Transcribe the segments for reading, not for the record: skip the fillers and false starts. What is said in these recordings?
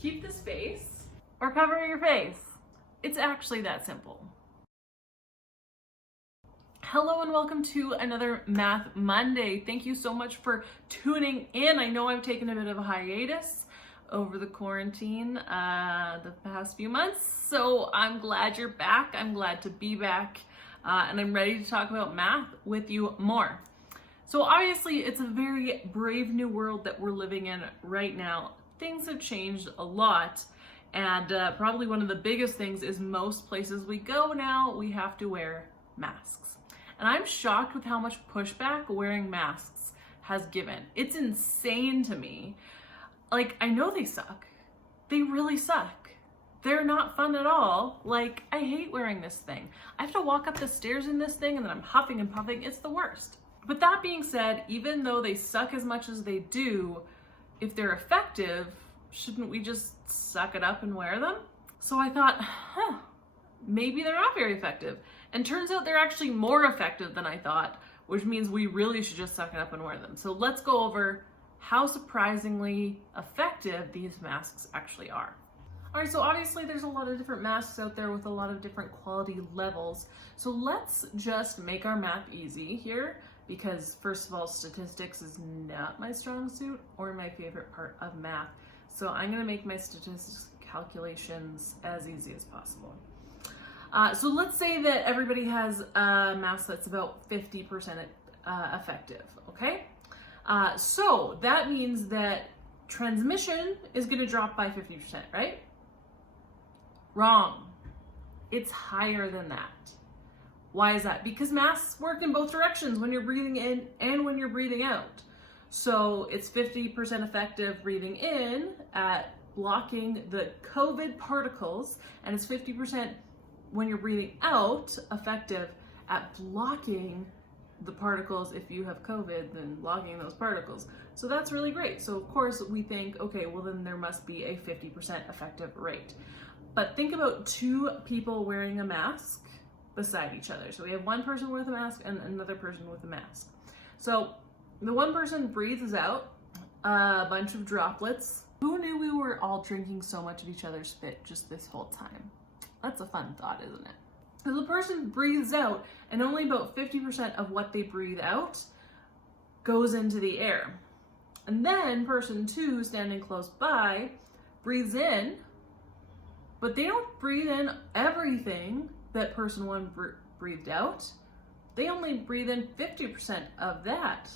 keep the space or cover your face. It's actually that simple. Hello and welcome to another Math Monday. Thank you so much for tuning in. I know I've taken a bit of a hiatus over the quarantine the past few months, so I'm glad you're back. I'm glad to be back, and I'm ready to talk about math with you more. So obviously it's a very brave new world that we're living in right now. Things have changed a lot, and probably one of the biggest things is most places we go now, we have to wear masks. And I'm shocked with how much pushback wearing masks has given. It's insane to me. Like, I know they suck. They really suck. They're not fun at all. Like, I hate wearing this thing. I have to walk up the stairs in this thing and then I'm huffing and puffing. It's the worst. But that being said, even though they suck as much as they do, if they're effective, shouldn't we just suck it up and wear them? So I thought, maybe they're not very effective. And turns out they're actually more effective than I thought, which means we really should just suck it up and wear them. So let's go over how surprisingly effective these masks actually are. All right, so obviously there's a lot of different masks out there with a lot of different quality levels. So let's just make our math easy here, because first of all, statistics is not my strong suit or my favorite part of math. So I'm gonna make my statistics calculations as easy as possible. So let's say that everybody has a mask that's about 50% effective, okay? So that means that transmission is gonna drop by 50%, right? Wrong. It's higher than that. Why is that? Because masks work in both directions when you're breathing in and when you're breathing out. So it's 50% effective breathing in at blocking the COVID particles, and it's 50% when you're breathing out effective at blocking the particles. If you have COVID, then blocking those particles. So that's really great. So of course we think, okay, well then there must be a 50% effective rate. But think about two people wearing a mask beside each other. So we have one person with a mask and another person with a mask. So the one person breathes out a bunch of droplets. Who knew we were all drinking so much of each other's spit just this whole time? That's a fun thought, isn't it? So the person breathes out, and only about 50% of what they breathe out goes into the air. And then person two, standing close by, breathes in, but they don't breathe in everything that person one breathed out. They only breathe in 50% of that.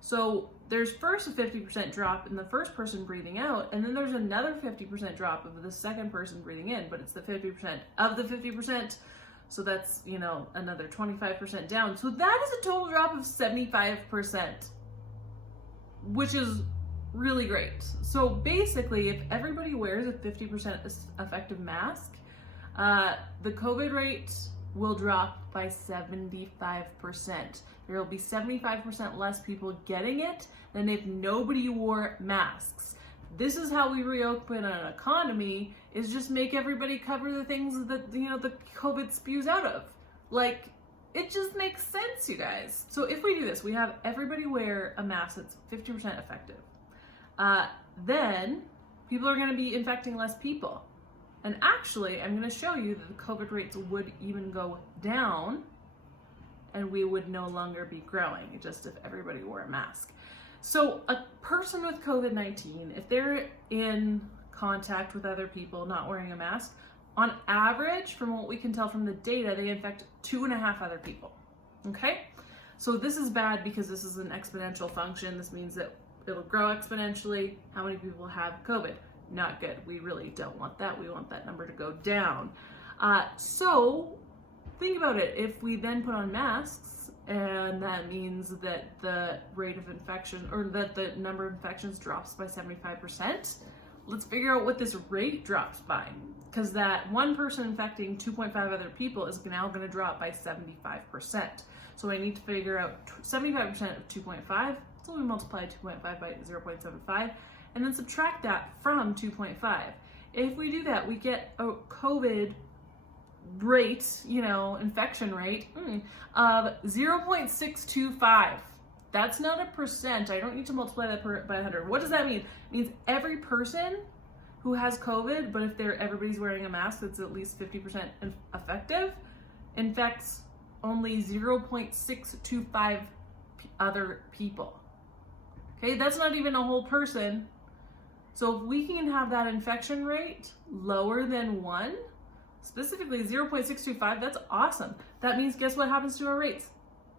So there's first a 50% drop in the first person breathing out, and then there's another 50% drop of the second person breathing in, but it's the 50% of the 50%. So that's, another 25% down. So that is a total drop of 75%, which is really great. So basically, if everybody wears a 50% effective mask, the COVID rate will drop by 75%. There will be 75% less people getting it than if nobody wore masks. This is how we reopen an economy, is just make everybody cover the things that, the COVID spews out of. Like, it just makes sense, you guys. So if we do this, we have everybody wear a mask that's 50% effective. Then people are gonna be infecting less people. And actually, I'm gonna show you that the COVID rates would even go down, and we would no longer be growing, just if everybody wore a mask. So a person with COVID-19, if they're in contact with other people not wearing a mask, on average, from what we can tell from the data, they infect 2.5 other people, okay? So this is bad because this is an exponential function. This means that it'll grow exponentially. How many people have COVID? Not good. We really don't want that. We want that number to go down. So think about it. If we then put on masks, and that means that the rate of infection, or that the number of infections drops by 75%, let's figure out what this rate drops by. Because that one person infecting 2.5 other people is now going to drop by 75%. So I need to figure out 75% of 2.5. So we multiply 2.5 by 0.75, and then subtract that from 2.5. If we do that, we get a COVID rate, infection rate of 0.625. That's not a percent. I don't need to multiply that by 100. What does that mean? It means every person who who has COVID, but if everybody's wearing a mask that's at least 50% effective, infects only 0.625 other people. Okay, that's not even a whole person. So if we can have that infection rate lower than 1, specifically 0.625, that's awesome. That means guess what happens to our rates?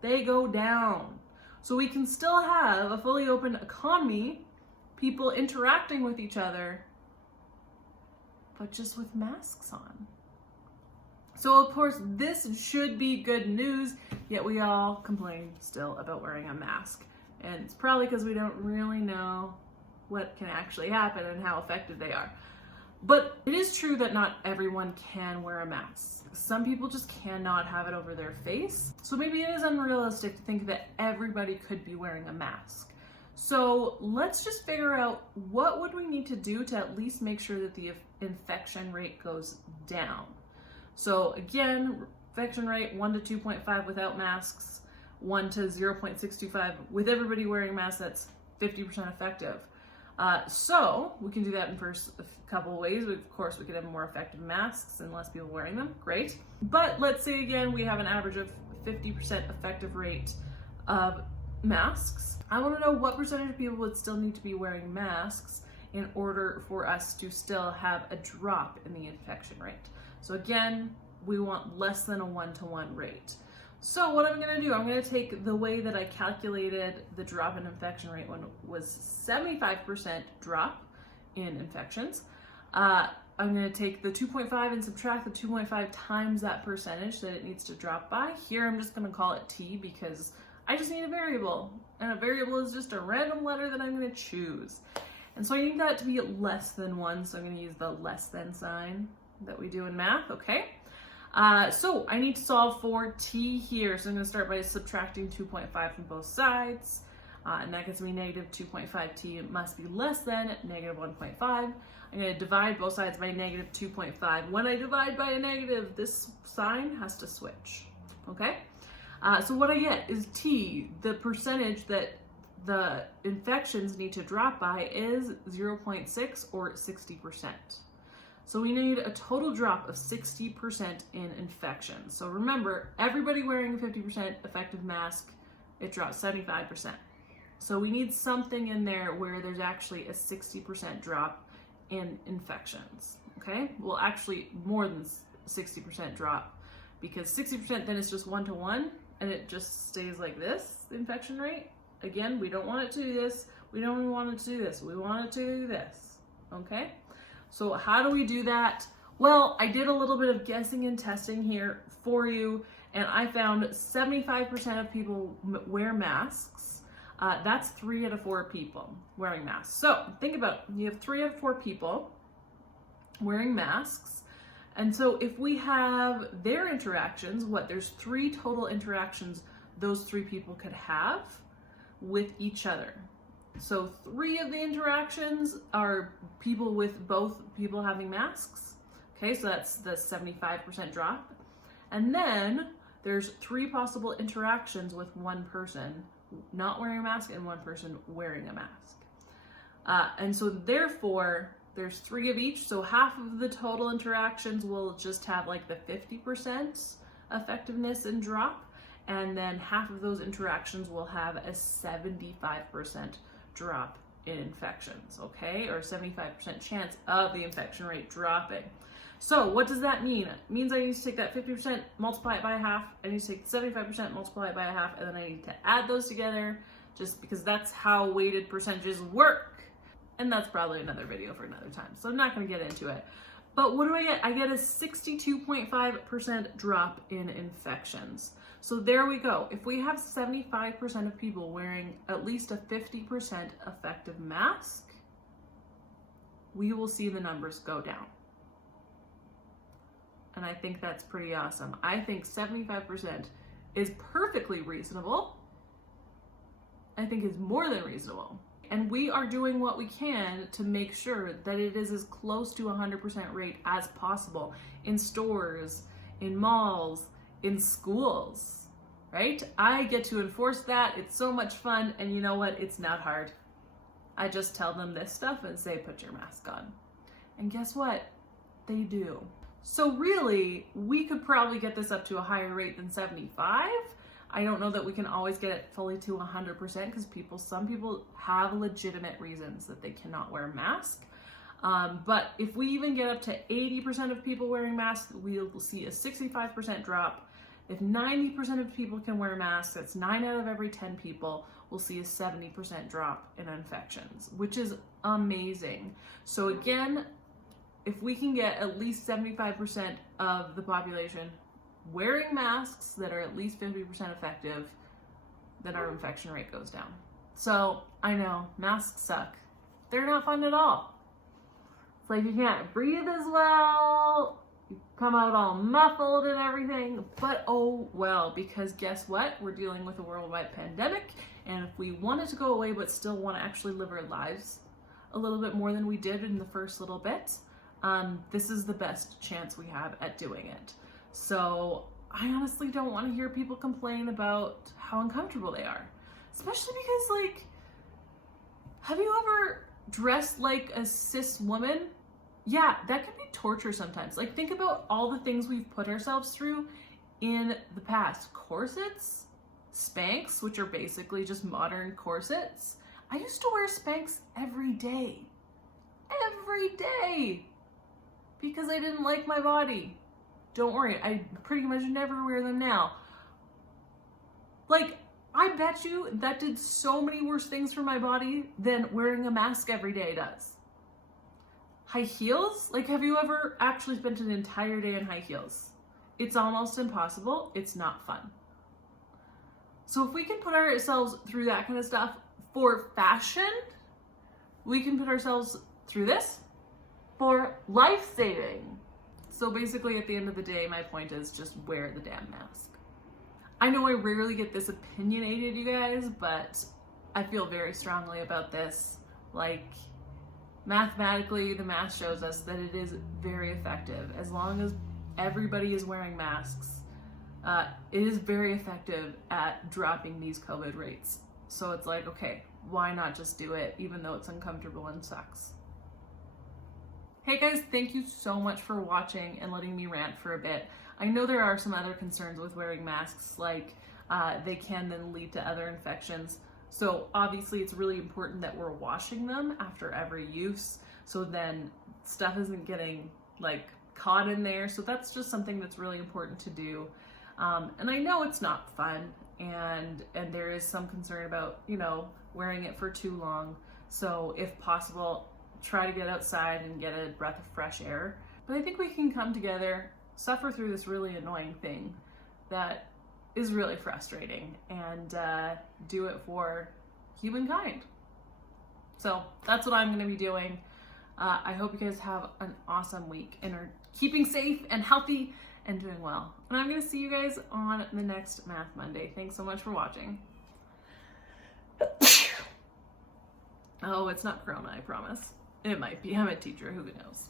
They go down. So we can still have a fully open economy, people interacting with each other, but just with masks on. So of course, this should be good news, yet we all complain still about wearing a mask. And it's probably because we don't really know what can actually happen and how effective they are. But it is true that not everyone can wear a mask. Some people just cannot have it over their face. So maybe it is unrealistic to think that everybody could be wearing a mask. So let's just figure out what would we need to do to at least make sure that the infection rate goes down. So again, infection rate 1 to 2.5 without masks, 1 to 0.625 with everybody wearing masks. That's 50% effective. So we can do that in first a couple of ways. Of course, we could have more effective masks and less people wearing them. Great. But let's say again, we have an average of 50% effective rate of masks. I want to know what percentage of people would still need to be wearing masks in order for us to still have a drop in the infection rate. So again, we want less than a 1-to-1 rate. So what I'm going to do, I'm going to take the way that I calculated the drop in infection rate when it was 75% drop in infections. I'm going to take the 2.5 and subtract the 2.5 times that percentage that it needs to drop by. Here I'm just going to call it T because I just need a variable, and a variable is just a random letter that I'm going to choose. And so I need that to be less than 1, so I'm going to use the less than sign that we do in math, okay? So I need to solve for T here. So I'm going to start by subtracting 2.5 from both sides. And that gives me negative 2.5t. It must be less than negative 1.5. I'm going to divide both sides by negative 2.5. When I divide by a negative, this sign has to switch. Okay? So what I get is T, the percentage that the infections need to drop by is 0.6 or 60%. So we need a total drop of 60% in infections. So remember, everybody wearing a 50% effective mask, it drops 75%. So we need something in there where there's actually a 60% drop in infections, okay? Well, actually more than 60% drop, because 60% then it's just 1-to-1 and it just stays like this, the infection rate. Again, we don't want it to do this. We don't even want it to do this. We want it to do this, okay? So how do we do that? Well, I did a little bit of guessing and testing here for you, and I found 75% of people wear masks. That's 3 out of 4 people wearing masks. So think about it. You have 3 out of 4 people wearing masks. And so if we have their interactions, there's 3 total interactions those 3 people could have with each other. So 3 of the interactions are people with both people having masks. Okay, so that's the 75% drop. And then there's 3 possible interactions with 1 person not wearing a mask and 1 person wearing a mask. And so therefore, there's 3 of each. So half of the total interactions will just have like the 50% effectiveness and drop. And then half of those interactions will have a 75% drop in infections, okay? Or 75% chance of the infection rate dropping. So what does that mean? It means I need to take that 50%, multiply it by a half. I need to take 75%, multiply it by a half, and then I need to add those together just because that's how weighted percentages work. And that's probably another video for another time, so I'm not going to get into it. But what do I get? I get a 62.5% drop in infections. So there we go. If we have 75% of people wearing at least a 50% effective mask, we will see the numbers go down. And I think that's pretty awesome. I think 75% is perfectly reasonable. I think it's more than reasonable. And we are doing what we can to make sure that it is as close to 100% rate as possible in stores, in malls, in schools, right? I get to enforce that. It's so much fun. And you know what? It's not hard. I just tell them this stuff and say, put your mask on. And guess what? They do. So really, we could probably get this up to a higher rate than 75. I don't know that we can always get it fully to 100% because some people have legitimate reasons that they cannot wear a mask. But if we even get up to 80% of people wearing masks, we'll see a 65% drop. If 90% of people can wear masks, that's 9 out of every 10 people, we'll see a 70% drop in infections, which is amazing. So again, if we can get at least 75% of the population wearing masks that are at least 50% effective, then our infection rate goes down. So I know, masks suck. They're not fun at all. It's like you can't breathe as well, you come out all muffled and everything, but oh well, because guess what? We're dealing with a worldwide pandemic, and if we want it to go away but still want to actually live our lives a little bit more than we did in the first little bit, this is the best chance we have at doing it. So I honestly don't want to hear people complain about how uncomfortable they are, especially because, like, have you ever dressed like a cis woman? Yeah, that can be torture sometimes. Like, think about all the things we've put ourselves through in the past. Corsets, Spanx, which are basically just modern corsets. I used to wear Spanx every day, because I didn't like my body. Don't worry, I pretty much never wear them now. Like, I bet you that did so many worse things for my body than wearing a mask every day does. High heels? Like, have you ever actually spent an entire day in high heels? It's almost impossible. It's not fun. So if we can put ourselves through that kind of stuff for fashion, we can put ourselves through this for life-saving. So basically, at the end of the day, my point is just wear the damn mask. I know I rarely get this opinionated, you guys, but I feel very strongly about this. Like, mathematically, the math shows us that it is very effective. As long as everybody is wearing masks, it is very effective at dropping these COVID rates. So it's like, okay, why not just do it, even though it's uncomfortable and sucks? Hey guys, thank you so much for watching and letting me rant for a bit. I know there are some other concerns with wearing masks, like they can then lead to other infections. So obviously it's really important that we're washing them after every use, so then stuff isn't getting like caught in there. So that's just something that's really important to do. And I know it's not fun, and there is some concern about, you know, wearing it for too long. So if possible, try to get outside and get a breath of fresh air. But I think we can come together, suffer through this really annoying thing that is really frustrating, and do it for humankind. So that's what I'm going to be doing. I hope you guys have an awesome week and are keeping safe and healthy and doing well. And I'm going to see you guys on the next Math Monday. Thanks so much for watching. Oh, it's not Corona, I promise. It might be. I'm a teacher. Who knows?